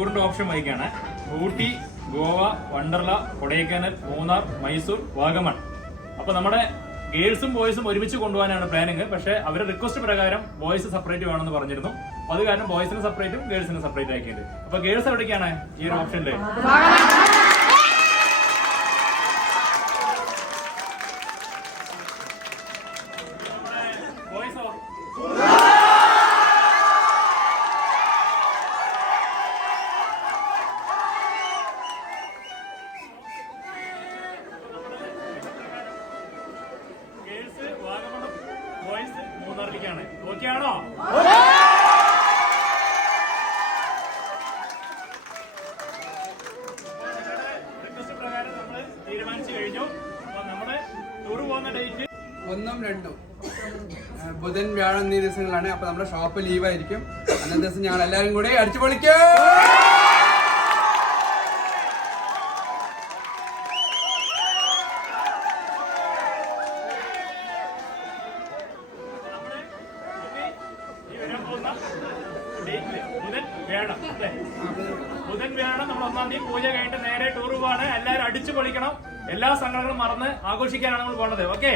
ടൂറിന്റെ option വഹിക്കാണ്. Ooty, Goa, Wonderla, Kodaikanal, Munnar, Mysore, Vagamon. അപ്പൊ നമ്മുടെ ഗേൾസും ബോയ്സും ഒരുമിച്ച് കൊണ്ടുപോകാനാണ് പ്ലാനിങ്. പക്ഷെ അവരുടെ റിക്വസ്റ്റ് പ്രകാരം ബോയ്സ് സെപ്പറേറ്റ് വേണമെന്ന് പറഞ്ഞിരുന്നു. അപ്പൊ അത് കാരണം ബോയ്സിന് സെപ്പറേറ്റും ഗേൾസിന് സെപ്പറേറ്റ് ആക്കിയത്. അപ്പൊ ഗേൾസ് എവിടേക്കാണ് ഈ ഒരു ഓപ്ഷനില്? ബോയ്സോ? ഗേൾസ് വാഗമണും ബോയ്സ് മൂന്നാറിലേക്കാണ്. ഓക്കെ ആണോ? റിക്വസ്റ്റ് പ്രകാരം നമ്മൾ തീരുമാനിച്ചു കഴിഞ്ഞു. അപ്പൊ നമ്മുടെ ടൂർ പോകുന്ന ഡേറ്റ് 1ഉം 2ഉം ബുധൻ, വ്യാഴം എന്നീ ദിവസങ്ങളാണ്. അപ്പൊ നമ്മുടെ ഷോപ്പ് ലീവായിരിക്കും. അന്നത്തെ ദിവസം ഞങ്ങൾ എല്ലാവരും കൂടി അടിച്ചു പൊളിക്കും. ബുധൻ വ്യാഴം നമ്മൾ 1-ാം തീയതി പൂജ കഴിഞ്ഞിട്ട് നേരെ ടൂർ പോവാണ്. എല്ലാവരും അടിച്ചു പൊളിക്കണം. എല്ലാ സംഘടനകളും മറന്ന് ആഘോഷിക്കാനാണ് നമ്മൾ പോണത്. ഓക്കെ.